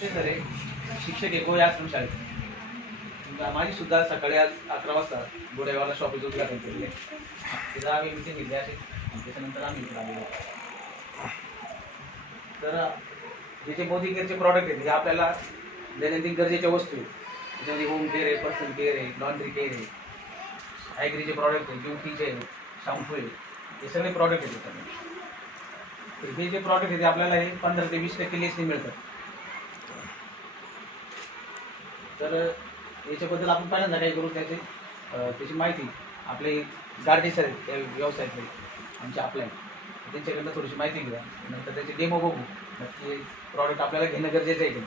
ते सर शिक्षक आहे गोळे आश्रम शाळेत. माझी सुद्धा सकाळी आज 11 वाजता गोळेवाला शॉपचं उद्घाटन केलेलं आहे. तिथं आम्ही मिटिंग घेतली असे आणि त्याच्यानंतर आम्ही इकडे आलेलो. तर जे जे मोदी केअरचे प्रॉडक्ट आहेत जे आपल्याला दैनंदिन गरजेच्या वस्तू आहेत त्याच्यामध्ये होम केअर आहे, पर्सनल केअर आहे, लॉन्ड्री केअर आहे, ॲग्रीचे प्रॉडक्ट आहे, ब्युटीचे आहे, शॅम्पू आहे, हे सगळे प्रॉडक्ट आहेत त्याच्यामध्ये. तर हे जे प्रॉडक्ट आहे ते आपल्याला हे 15 ते 20% लेसने मिळतात. तर याच्याबद्दल आपण पहिल्यांदा काय करू त्याची माहिती आपले गार्डे सर आहेत त्या व्यवसायातले आमचे आपल्या त्यांच्याकडनं थोडीशी माहिती घेऊया. नंतर त्याचे डेमो बघू नक्की प्रॉडक्ट आपल्याला घेणं गरजेचं आहे की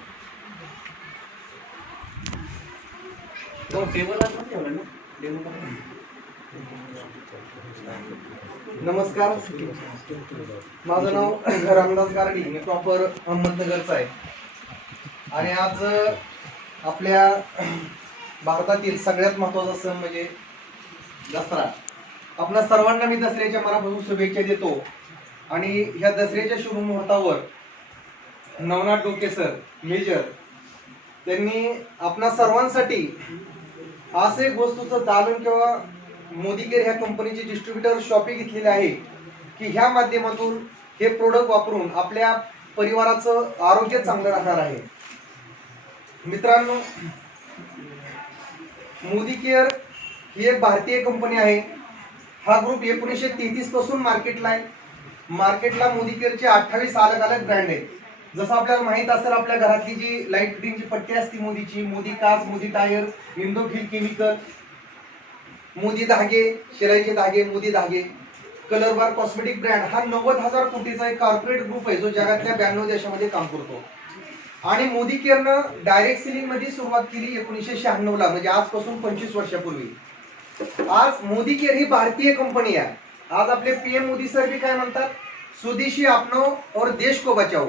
नमस्कार, माझं नाव रामदास गारडी, मी प्रॉपर अहमदनगरचा आहे. आणि आज आपल्या भारतातील सगळ्यात महत्त्वाचा सण म्हणजे दसरा. आपल्या सर्वांना मी दसऱ्याच्या मनापासून शुभेच्छा देतो. आणि ह्या दसऱ्याच्या शुभ मुहूर्तावर नवनाथ डोके सर मेजर त्यांनी आपणा सर्वांसाठी असं एक वस्तूचं दालन किंवा मोदी केअर ह्या कंपनीचे डिस्ट्रीब्युटर शॉपी घेतलेले आहे की ह्या माध्यमातून हे प्रोडक्ट वापरून आपल्या परिवाराचं आरोग्य चांगलं राहणार आहे. मित्रांनो, मोदी केअर ही एक भारतीय कंपनी आहे. हा ग्रुप 1933 पासून मार्केटला आहे. मार्केटला मोदी केअरचे 28 अलग अलग ब्रँड आहेत. जसं आपल्याला माहित असेल, आपल्या घरातली जी लाईट फिटिंगची पट्टी असते मोदीची, मोदी काच, मोदी टायर, इंडोफिल केमिकल, मोदी धागे, शिराईचे धागे, मोदी धागे, कलर बार कॉस्मेटिक ब्रँड हा 90,000 कोटीचा एक कॉर्पोरेट ग्रुप आहे जो जगातल्या 92 देशामध्ये काम करतो. आणि मोदी केअरनं डायरेक्ट सेलिंग मध्ये सुरुवात केली 1996 ला, म्हणजे आजपासून 25 वर्षापूर्वी. आज मोदी केअर ही भारतीय कंपनी आहे. आज आपले पीएम मोदी सर भी काय म्हणतात, स्वदेशी अपनाओ और देश को बचाओ.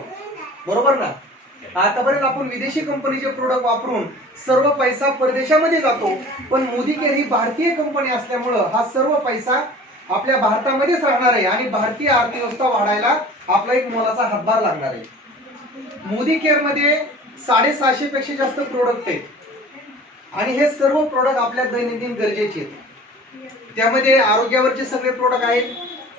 बरोबर ना? आतापर्यंत आपण विदेशी कंपनीचे प्रोडक्ट वापरून सर्व पैसा परदेशामध्ये जातो, पण मोदी केअर ही भारतीय कंपनी असल्यामुळं हा सर्व पैसा आपल्या भारतामध्येच राहणार आहे आणि भारतीय अर्थव्यवस्था वाढायला आपला एक मोलाचा हातभार लागणार आहे. मोदी केअर मध्ये 750 पेक्षा जास्त प्रोडक्ट आहेत आणि हे सर्व प्रोडक्ट आपल्या दैनंदिन गरजेचे आहेत. त्यामध्ये आरोग्यावरचे सगळे प्रोडक्ट आहेत,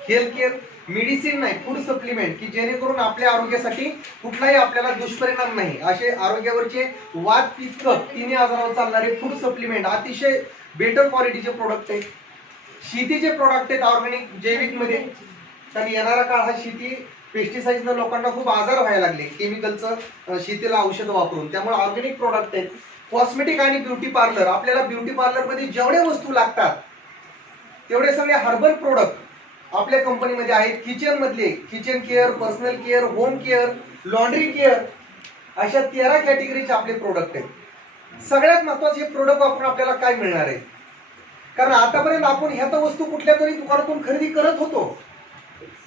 हेल्थ केअर, मेडिसिन नाही, फूड सप्लिमेंट, की जेणेकरून आपल्या आरोग्यासाठी कुठलाही आपल्याला दुष्परिणाम नाही असे आरोग्यावरचे वात पित्त तिन्ही आजारावर चालणारे फूड सप्लिमेंट अतिशय बेटर क्वालिटीचे प्रोडक्ट आहेत. शेतीचे प्रोडक्ट आहेत ऑर्गॅनिक जैविक मध्ये, कारण येणारा काळ हा शेती पेस्टिसाइडनं लोकांना खूप आजार व्हायला लागले केमिकलचं शेतीला औषध वापरून, त्यामुळे ऑर्गॅनिक प्रोडक्ट आहेत. कॉस्मेटिक आणि ब्युटी पार्लर, आपल्याला ब्युटी पार्लर मध्ये जेवढे वस्तू लागतात तेवढे सगळे हर्बल प्रोडक्ट आपल्या कंपनीमध्ये आहेत. किचन मधले kitchen care, personal care, home care, laundry care अशा 13 कॅटेगरीचे आपले प्रोडक्ट आहेत. सगळ्यात महत्त्वाचे हे प्रोडक्ट वापरून आपल्याला काय मिळणार आहे, कारण आतापर्यंत आपण ह्या तर वस्तू कुठल्या तरी दुकानातून खरेदी करत होतो.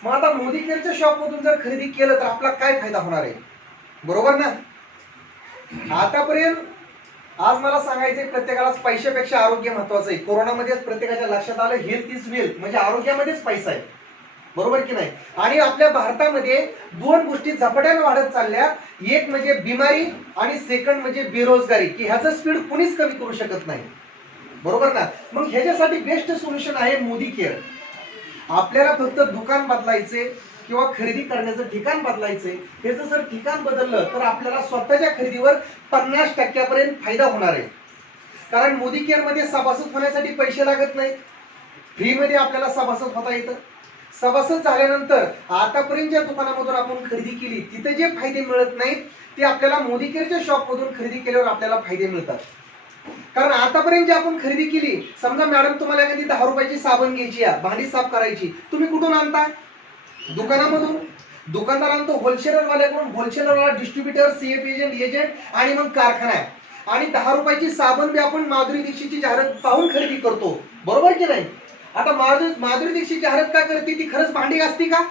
मग आता मोदी केअरच्या शॉप मधून जर खरेदी केलं तर आपला काय फायदा होणार आहे, बरोबर ना? आतापर्यंत आज मला सांगायचंय, प्रत्येकाला पैशापेक्षा आरोग्य महत्वाचं आहे. कोरोनामध्येच प्रत्येकाच्या लक्षात आलं हेल्थ इज वेल्थ, म्हणजे आरोग्यामध्येच पैसा आहे, बरोबर की नाही? आणि आपल्या भारतामध्ये दोन गोष्टी झपाट्याने वाढत चालल्या, एक म्हणजे बिमारी आणि सेकंड म्हणजे बेरोजगारी, की ह्याचं स्पीड कुणीच कमी करू शकत नाही, बरोबर ना? मग ह्याच्यासाठी बेस्ट सोल्युशन आहे मोदी केअर. आपल्याला फक्त दुकान बदलायचे किंवा खरेदी करण्याचं ठिकाण बदलायचंय. त्याचं जर ठिकाण बदललं तर आपल्याला स्वतःच्या खरेदीवर 50% फायदा होणार आहे. कारण मोदी केअर मध्ये सभासद होण्यासाठी पैसे लागत नाही, फ्री मध्ये आपल्याला सभासद होता येतं. सभासद झाल्यानंतर आतापर्यंत ज्या दुकानामधून आपण खरेदी केली तिथे जे फायदे मिळत नाहीत ते आपल्याला मोदी केअरच्या शॉप मधून खरेदी केल्यावर आपल्याला फायदे मिळतात. कारण आतापर्यंत जी आपण खरेदी केली, समजा मॅडम तुम्हाला एखादी 10 रुपयाची साबण घ्यायची आहे, भांडी साफ करायची, तुम्ही कुठून आणता? दुकानामधून. दुकानदार आणतो होलसेलर वाल्याकडून, होलसेलरवाला डिस्ट्रीब्युटर, सीएफ एजंट आणि मग कारखाना. आणि 10 रुपयाची साबण बी आपण माधुरी दीक्षितची जाहिरात पाहून खरेदी करतो, बरोबर की नाही? आता माधुरी दीक्षित जाहिरात का करते? ती खरंच भांडी घासती का?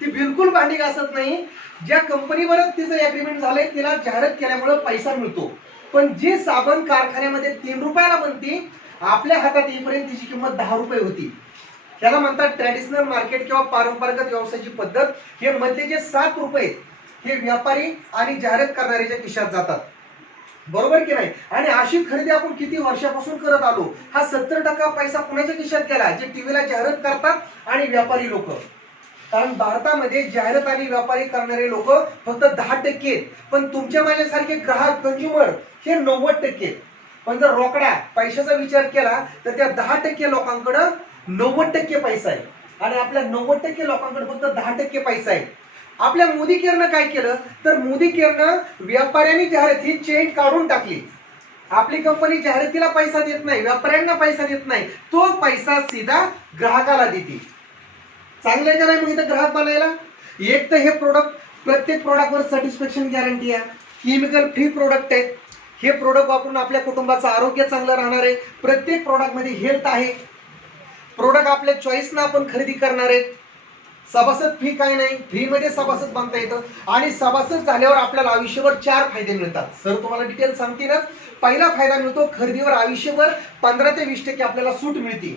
ती बिलकुल भांडी घासत नाही. ज्या कंपनीवर तिचं एग्रीमेंट झालंय तिला जाहिरात केल्यामुळे पैसा मिळतो, पण जी साबण कारखान्यामध्ये 3 रुपयाला बनती आपल्या हातात येईपर्यंत तिची किंमत 10 रुपये होती. त्याला म्हणतात ट्रॅडिशनल मार्केट किंवा पारंपरिक व्यवसायाची पद्धत. हे मधले जे 7 रुपये हे व्यापारी आणि जाहिरात करणाऱ्याच्या खिशात जातात, बरोबर की नाही? आणि अशी खरेदी आपण किती वर्षापासून करत आलो. हा 70% पैसा कुणाच्या खिशात गेला? जे टीव्हीला जाहिरात करतात आणि व्यापारी लोक. कारण भारतामध्ये जाहिरात आणि व्यापारी करणारे लोक फक्त 10% आहेत, पण तुमच्या माझ्यासारखे ग्राहक कंझ्युमर हे 90%. पण जर रोकडा पैशाचा विचार केला तर त्या 10% लोकांकडे 90% पैसा आहे आणि आपल्या 90% लोकांकडे फक्त 10% पैसा आहे. आपल्या मोदी केअरनं काय केलं तर मोदी केअरनं व्यापाऱ्यांनी जाहिरात ही चेन काढून टाकली. आपली कंपनी जाहिरातीला पैसा देत नाही, व्यापाऱ्यांना पैसा देत नाही, तो पैसा सीधा ग्राहकाला देते. चांगलं आहे का नाही? मग इथं ग्राहक बनायला एक तर हे प्रोडक्ट, प्रत्येक प्रोडक्टवर सॅटिस्फॅक्शन गॅरंटी आहे, केमिकल फ्री प्रोडक्ट आहे. हे प्रोडक्ट वापरून आपल्या कुटुंबाचं आरोग्य चांगलं राहणार आहे. प्रत्येक प्रोडक्ट मध्ये हेल्थ आहे. प्रोडक्ट आपल्या चॉईसनं आपण खरेदी करणार आहे. सभासद फी काही नाही, फ्री मध्ये सभासद बांधता येतं आणि सभासद झाल्यावर आपल्याला आयुष्यभर 4 फायदे मिळतात. सर तुम्हाला डिटेल सांगतीलच. पहिला फायदा मिळतो खरेदीवर आयुष्यभर 15 ते 20% आपल्याला सूट मिळते.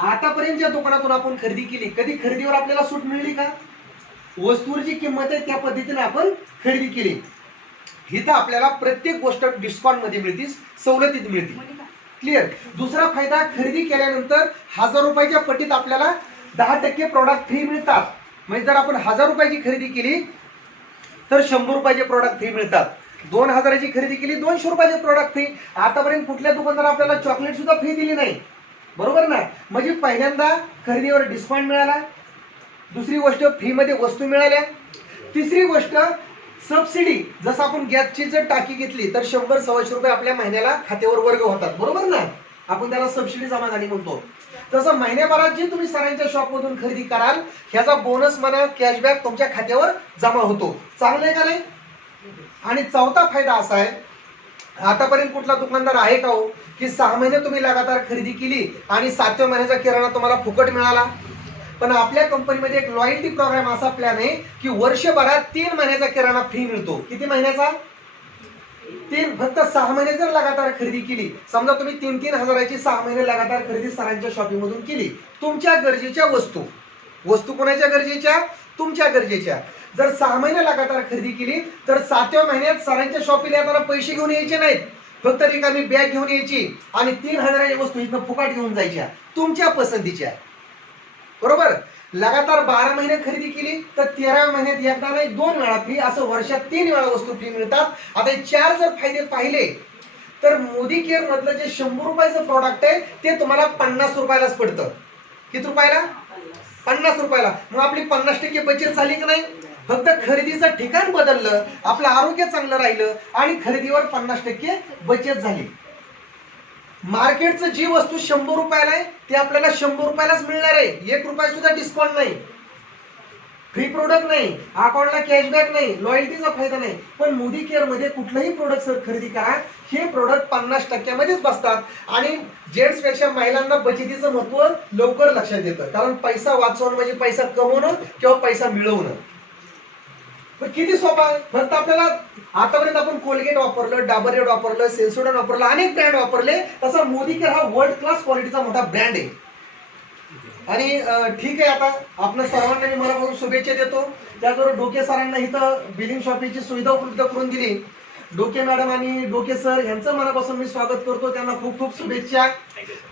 आतापर्यंत ज्या दुकानातून आपण खरेदी केली, कधी खरेदीवर आपल्याला सूट मिळली का? वस्तूची जी किंमत आहे त्या पद्धतीने आपण खरेदी केली. इथं आपल्याला प्रत्येक गोष्ट डिस्काउंट मध्ये मिळते, सवलतीत मिळते. क्लिअर. दुसरा फायदा, खरेदी केल्यानंतर 1000 रुपयाच्या पटीत आपल्याला 10% प्रोडक्ट फ्री मिळतात. म्हणजे जर आपण 1000 रुपयाची खरेदी केली तर 100 रुपयाचे प्रोडक्ट फ्री मिळतात. 2000ची खरेदी केली 200 रुपयाचे प्रोडक्ट फ्री. आतापर्यंत कुठल्या दुकानदार आपल्याला चॉकलेट सुद्धा फ्री दिली नाही, बरोबर ना? म्हणजे पहिल्यांदा खरेदीवर डिस्काउंट मिळाला. दुसरी गोष्ट, फ्री मध्ये वस्तू मिळाल्या. तिसरी गोष्ट, सबसिडी. जसं आपण गॅसची जर टाकी घेतली तर 100-125 रुपये आपल्या महिन्याला खात्यावर वर्ग होतात, बरोबर ना? आपण त्याला सबसिडी जमा झाली म्हणतो. तसं महिन्याभरात जे तुम्ही सरांच्या शॉप मधून खरेदी कराल ह्याचा बोनस म्हणा, कॅशबॅक तुमच्या खात्यावर जमा होतो. चांगलं आहे का नाही? आणि चौथा फायदा असा आहे, आतापर्यंत कुठला दुकानदार आहे का हो की 6 महिने तुम्ही लगातार खरेदी केली आणि 7व्या महिन्याचा किराणा तुम्हाला फुकट मिळाला? पण आपल्या कंपनीमध्ये एक लॉयल्टी प्रोग्राम असा प्लॅन आहे की वर्षभरात 3 महिन्याचा किराणा फ्री मिळतो. किती महिन्याचा? 3. फक्त 6 महिने जर लगातार खरेदी केली, समजा तुम्ही 3-3 हजाराची 6 महिने लगातार खरेदी सरांच्या शॉपिंग मधून केली, तुमच्या गरजेच्या वस्तू कोणाच्या गरजेच्या? तुमच्या गरजेच्या. जर 6 महिने लगातार खरेदी केली तर 7व्या महिन्यात सरांच्या शॉपिंग येताना पैसे घेऊन यायचे नाहीत, फक्त रिकामी बॅग घेऊन यायची आणि 3 हजाराच्या वस्तू इथनं फुकट घेऊन जायच्या तुमच्या पसंतीच्या, बरोबर? लगातार 12 महिने खरेदी केली तर 13व्या महिन्यात एकदा नाही 2 वेळा फ्री, असं वर्षात 3 वेळा वस्तू फ्री मिळतात. आता हे 4 जर फायदे पाहिले तर मोदी केअर मधलं जे 100 रुपयाचं प्रॉडक्ट आहे ते तुम्हाला 50 रुपयालाच पडतं. किती रुपयाला? 50 रुपयाला. मग आपली 50% बचत झाली की नाही? फक्त खरेदीचं ठिकाण बदललं, आपलं आरोग्य चांगलं राहिलं आणि खरेदीवर 50% बचत झाली. मार्केटचं जी वस्तू 100 रुपयाला आहे ते आपल्याला 100 रुपयालाच मिळणार आहे. 1 रुपया सुद्धा डिस्काउंट नाही, फ्री प्रोडक्ट नाही, अकाउंटला कॅशबॅक नाही, लॉयल्टीचा फायदा नाही. पण मोदी केअर मध्ये कुठलंही प्रोडक्ट सर खरेदी करा, हे प्रोडक्ट 50% मध्येच बसतात आणि जेंट्स पेक्षा महिलांना बचतीचं महत्व लवकर लक्षात येतं. कारण पैसा वाचवणं म्हणजे पैसा कमवणं किंवा पैसा मिळवणं. किती सोपा आहे. फक्त आपल्याला आतापर्यंत आपण कोलगेट वापरलं, डाबर रेड वापरलं, सेन्सोडन वापरलं, अनेक ब्रँड वापरले. तसा मोदी केअर हा वर्ल्ड क्लास क्वालिटीचा मोठा ब्रँड आहे. आणि ठीक आहे, आता आपण सर्वांना मी मनापासून शुभेच्छा देतो. त्याचबरोबर डोके सरांना इथं बिलिंग शॉपिंगची सुविधा उपलब्ध करून दिली. डोके मॅडम आणि डोके सर यांचं मनापासून मी स्वागत करतो, त्यांना खूप खूप शुभेच्छा.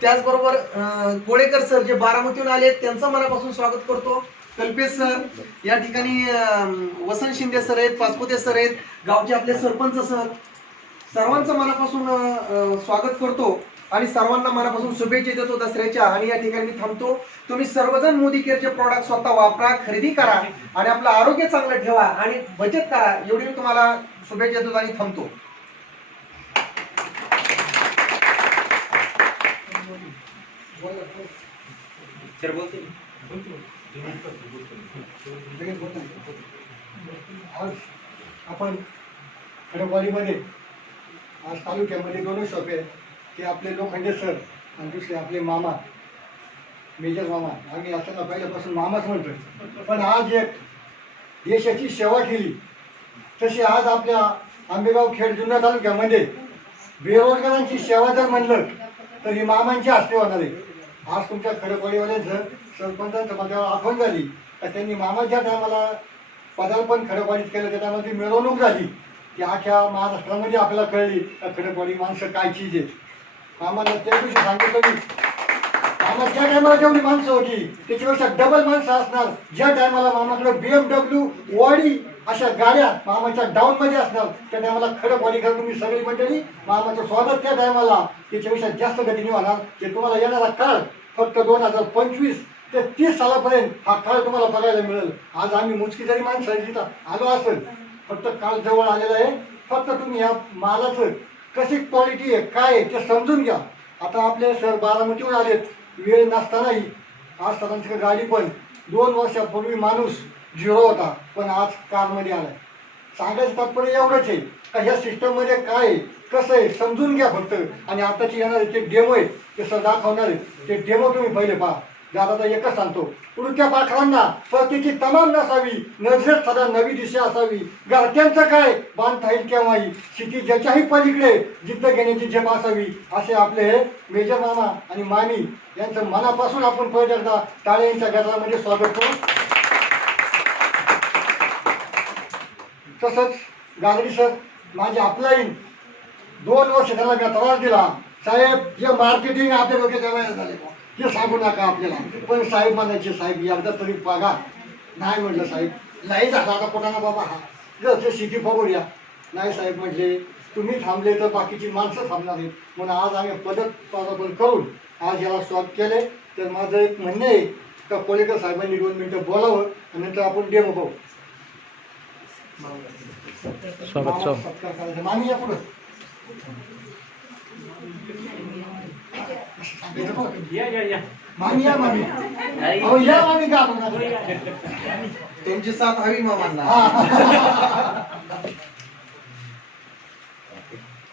त्याचबरोबर कोळेकर सर जे बारामतीहून आले त्यांचं मनापासून स्वागत करतो. कल्पेश सर, या ठिकाणी वसंत शिंदे सर आहेत, पाचपुते सर आहेत, गावचे आपले सरपंच सर, सर्वांचं मनापासून स्वागत करतो आणि सर्वांना मनापासून शुभेच्छा देतो दसऱ्याच्या. आणि या ठिकाणी मी थांबतो. तुम्ही सर्वजण मोदी केअरचे प्रॉडक्ट स्वतः वापरा, खरेदी करा आणि आपलं आरोग्य चांगलं ठेवा आणि बचत करा, एवढी मी तुम्हाला शुभेच्छा देतो आणि थांबतो. आज आपण खडकवाडीमध्ये आज तालुक्यामध्ये 2 शॉप आहेत. ते आपले लोखंडे सर आणि दुसरे आपले मामा, मेजर मामा. आम्ही असताना पहिल्यापासून मामाच म्हणतो. पण आज एक देशाची सेवा केली तशी आज आपल्या आंबेगाव खेड जुन्नर तालुक्यामध्ये बेरोजगारांची सेवा जर म्हणलं तर ही मामांची हस्ते होणार आहे. आज तुमच्या खडकवाडीवाल्यांचं सरपंचांचं माझ्यावर आठवण झाली तर त्यांनी मामाच्या टायमाला पदार्पण खडकवाडीत केलं त्या टायमाला ती मिरवणूक झाली की अख्ख्या महाराष्ट्रामध्ये आपल्याला कळली का खडकवाडी माणसं काय चीज आहेत. आम्हाला त्या दिवशी सांगितलं मी आम्हाला ज्या टायमाला जेवढी माणसं होती त्याच्यापेक्षा डबल माणसं असणार. ज्या टायमाला मामाकडे BMW वाडी अशा गाड्या मामाच्या डाऊनमध्ये असणार त्या टायमाला खडकवाडीकर तुम्ही सगळी मंडळी मामाचं स्वागत त्या टायमाला त्याच्यापेक्षा जास्त गतीने होणार. ते तुम्हाला येणारा काळ फक्त 2025 ते 30 सालापर्यंत हा काळ तुम्हाला बघायला मिळेल. आज आम्ही मोजकी जरी माणसं तिथं आलो असेल फक्त काळ जवळ आलेला आहे. फक्त तुम्ही या मालाचं कशी क्वालिटी आहे काय आहे ते समजून घ्या. आता आपले सर बारामतीहून आलेत वेळ नसतानाही आज सरांची गाडी पण 2 वर्षापूर्वी माणूस 0 होता पण आज कारमध्ये आलाय. सांगायचं तात्पर्य एवढंच आहे का ह्या सिस्टममध्ये काय आहे कसं आहे समजून घ्या फक्त. आणि आताची येणारे जे डेमो आहेत ते सर दाखवणार आहेत ते डेमो तुम्ही पहिले पहा. दादा एकच सांगतो पुढच्या पाखरांना परतीची तमाम नसावी नजरेत सदा नवी दिशा असावी. घरच्यांचं काय बांधता येईल केव्हाही शेती ज्याच्याही पलीकडे जिद्द घेण्याची झेप असावी. असे आपले हे मेजर मामा आणि मामी यांचं मनापासून आपण परत एकदा टाळ्यांच्या गजरामध्ये स्वागत करू. तसंच गागडी सर माझी अपलाईन 2 वर्ष त्याला मी त्रास दिला. साहेब जे मार्केटिंग आपल्या डोक्याच्या झाले हे सांगू नका आपल्याला. पण साहेब म्हणायचे साहेब एकदा तरी बघा. नाही म्हटलं साहेब नाही झाला आता पोटाना बाबा हा जर शेती बघूया. नाही साहेब म्हटले तुम्ही थांबले तर बाकीची माणसं थांबणार आहेत. म्हणून आज आम्ही पदार्पण करून आज याला स्वागत केले. तर माझं एक म्हणणं आहे का कोळेकर साहेबांनी 2 मिनिटं बोलावं आणि नंतर आपण डेमो पाहू. सत्कार करायचा मामी या पुढं मामी या मामी अहो या मामी का त्यांची साथ हवी मामांना.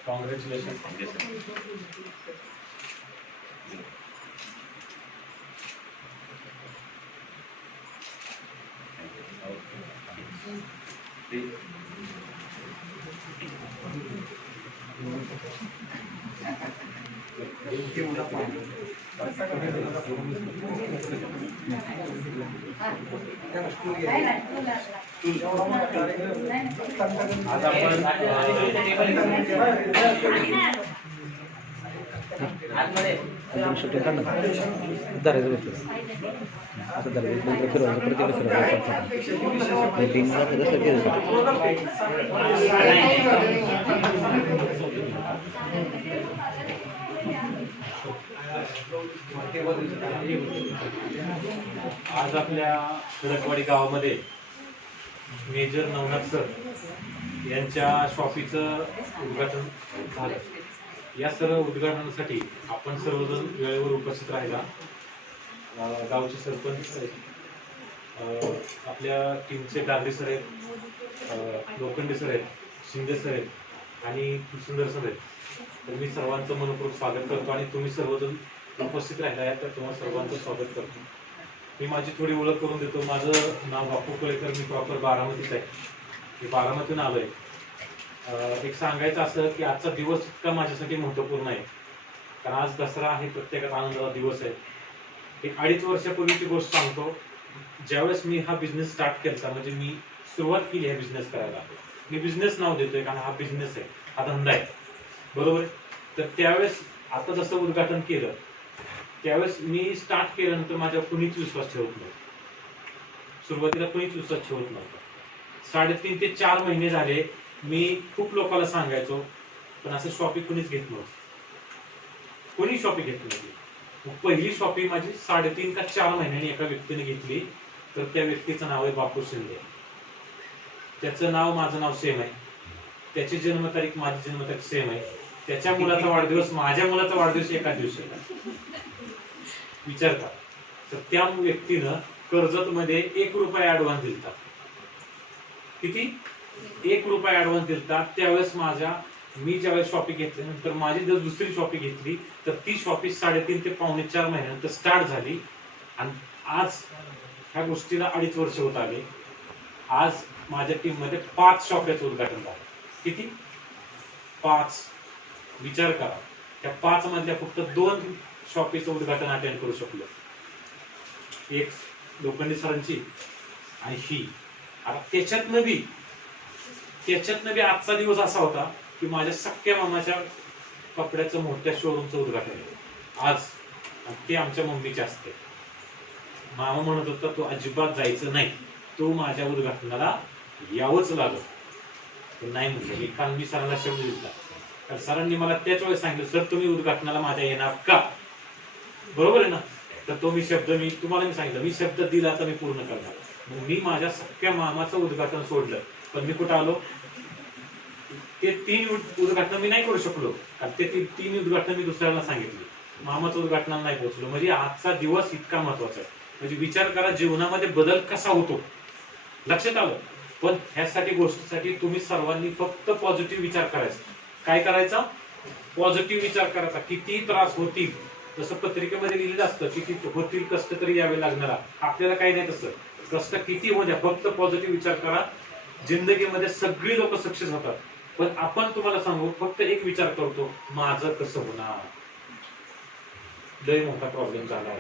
कॉंग्रॅच्युलेशन. आज आपण आज आपल्या खडकवाडी गावामध्ये मेजर नवनाथ सर यांच्या शॉपीचं उद्घाटन झालं. या सर्व उद्घाटनासाठी आपण सर्वजण वेळेवर उपस्थित राहिला. गावचे सरपंच आपल्या टीमचे डागरे सर आहेत, लोखंडे सर आहेत, शिंदे सर आहेत आणि सुंदर सर आहेत. तर मी सर्वांचं मनपूर्वक स्वागत करतो आणि तुम्ही सर्वजण उपस्थित राहिला आहे तर तुम्हाला सर्वांचं स्वागत करतो. मी माझी थोडी ओळख करून देतो. माझं नाव बापू कोळेकर. मी प्रॉपर बारामतीच आहे. मी बारामतीतून आलो आहे. एक सांगायचं असं की आजचा दिवस इतका माझ्यासाठी महत्त्वपूर्ण आहे कारण आज दसरा आहे, प्रत्येकात आनंदाचा दिवस आहे. एक 2.5 वर्षापूर्वीची गोष्ट सांगतो. ज्यावेळेस मी हा बिझनेस स्टार्ट केला म्हणजे मी सुरुवात केली आहे बिझनेस करायला. मी बिझनेस नाव देतोय कारण हा बिझनेस आहे, हा धंदा आहे, बरोबर आहे. तर त्यावेळेस आता जसं उद्घाटन केलं त्यावेळेस मी स्टार्ट केल्यानंतर माझ्यावर कुणीच विश्वास ठेवत नव्हतं. सुरुवातीला कुणीच विश्वास ठेवत नव्हतं. 3.5 ते 4 महिने झाले मी खूप लोकांना सांगायचो पण असं शॉपिंग कुणीच घेत नव्हतं. कोणी शॉपिंग घेत नव्हती. पहिली शॉपिंग माझी 3.5 का 4 महिन्यांनी एका व्यक्तीने घेतली. तर त्या व्यक्तीचं नाव आहे बापू शिंदे. त्याचं नाव माझं नाव सेम आहे. त्याची जन्मतारीख माझी जन्मतारीख सेम आहे. त्याच्या मुलाचा वाढदिवस माझ्या मुलाचा वाढदिवस एकाच दिवशी आहे. विचार करा. तर त्या व्यक्तीनं कर्जत मध्ये 1 रुपया ऍडव्हान्स दिलता. किती? 1 रुपया ऍडव्हान्स दिलता. त्यावेळेस मी ज्यावेळेस शॉपिंग घेतल्यानंतर माझी जर दुसरी शॉपिंग घेतली तर ती शॉपिंग 3.5 ते 4.5 महिन्यानंतर स्टार्ट झाली आणि आज ह्या गोष्टीला 2.5 वर्ष होत आले. आज माझ्या टीम मध्ये 5 शॉपचं उद्घाटन झालं. किती? 5. विचार करा. त्या 5 मधल्या फक्त 2 शॉपीचं उद्घाटन अटेंड करू शकलो. एक लोखंडे सरांची आणि ही आता त्याच्यातनं बी आजचा दिवस असा होता की माझ्या सख्या मामाच्या कपड्याचं मोठ्या शोरूमचं उद्घाटन आहे आज, आणि ते आमच्या मम्मीचे असते. मामा म्हणत होता तू अजिबात जायचं नाही, तू माझ्या उद्घाटनाला यावंच लागत. नाही म्हणलं मी. काल मी सरांना शब्द दिला, कारण सरांनी मला त्याच वेळेस सांगितलं सर तुम्ही उद्घाटनाला माझ्या येणार का, बरोबर आहे ना. तर तो शब्द मी तुम्हाला सांगितलं, मी शब्द दिला तर मी पूर्ण करणार. मग मी माझ्या सख्या मामाचं उद्घाटन सोडलं, पण मी कुठं आलो, ते 3 उद्घाटन मी नाही करू शकलो, कारण ते 3 उद्घाटन मी दुसऱ्याला सांगितले, मामाचं उद्घाटनाला नाही पोहोचलो. म्हणजे आजचा दिवस इतका महत्वाचा आहे. म्हणजे विचार करा जीवनामध्ये बदल कसा होतो, लक्षात आलं. पण ह्यासाठी गोष्टीसाठी तुम्ही सर्वांनी फक्त पॉझिटिव्ह विचार करायचा. काय करायचा? पॉझिटिव्ह विचार करायचा. किती त्रास होतील, जसं पत्रिकेमध्ये लिहिलेलं असतं किती होतील कष्ट तरी यावे लागणार, आपल्याला काही नाही तसं. कष्ट किती होऊ द्या, फक्त पॉझिटिव्ह विचार करा. जिंदगीमध्ये सगळी लोक सक्सेस होतात. पण आपण तुम्हाला सांगू, फक्त एक विचार करतो, माझं कसं होणार. लय मोठा प्रॉब्लेम झालाय.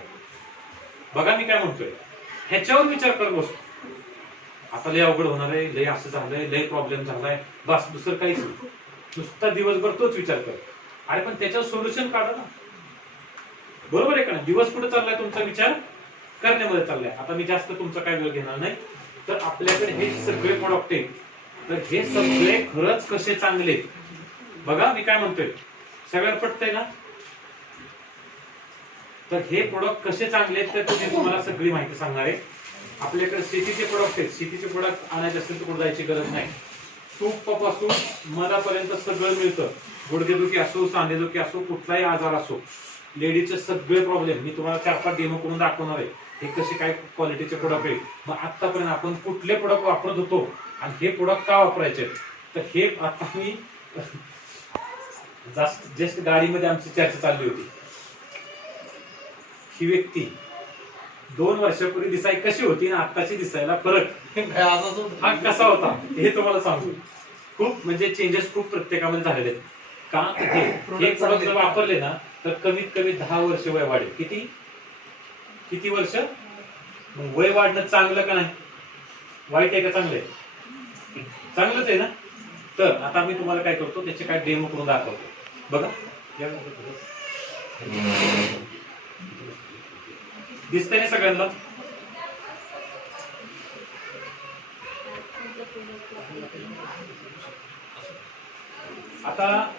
बघा मी काय म्हणतोय, ह्याच्यावर विचार करत बसतो. आता लय अवघड होणार आहे, लय असं झालंय, लय प्रॉब्लेम झालाय, बस दुसरं काहीच नाही. नुसता दिवसभर तोच विचार कर. अरे पण त्याच्यावर सोल्युशन काढा ना, बरोबर आहे का? दिवस कुठे चाललाय तुमचा विचार करण्यामध्ये चाललाय. आता मी जास्त तुमचा काय वेळ घेणार नाही. तर आपल्याकडे हे सगळे प्रोडक्ट आहेत, तर हे सगळे खरंच कसे चांगले, बघा मी काय म्हणतोय, सगळ्याला पटतंय ना. तर हे प्रोडक्ट कसे चांगले आहेत तर तुम्ही तुम्हाला सगळी माहिती सांगणार आहे. आपल्याकडे शेतीचे प्रोडक्ट आहेत. शेतीचे प्रोडक्ट आणायचे असेल तर कुठे जायची गरज नाही. तूपापासून मधापर्यंत सगळं मिळतं. गुडघेदुखी असो, सांधेदुखी असो, कुठलाही आजार असो, लेडीजचे सगळे प्रॉब्लेम मी तुम्हाला 4-5 डेमो करून दाखवणार आहे. हे कसे काय क्वालिटीचे प्रोडक्ट आहेत. मग आतापर्यंत आपण कुठले प्रोडक्ट वापरत होतो आणि हे प्रोडक्ट का वापरायचे, तर हे आता मी जस्ट गाडीमध्ये आमची चर्चा चालली होती. ही व्यक्ती 2 वर्षापूर्वी दिसाय कशी होती आणि आताची दिसायला फरक हा कसा होता हे तुम्हाला सांगू. खूप म्हणजे चेंजेस खूप प्रत्येकामध्ये झालेले आहेत. का हे प्रोडक्ट जर वापरले ना तर कमीत कमी 10 वर्ष वय वाढेल. किती वर्ष? मग वय वाढणं चांगलं का नाही, वाईट आहे का चांगलं आहे? चांगलंच आहे ना. तर आता मी तुम्हाला काय करतो, त्याचे काय डेमो करून दाखवतो. बघा दिसतंय ना सगळ्यांना. आता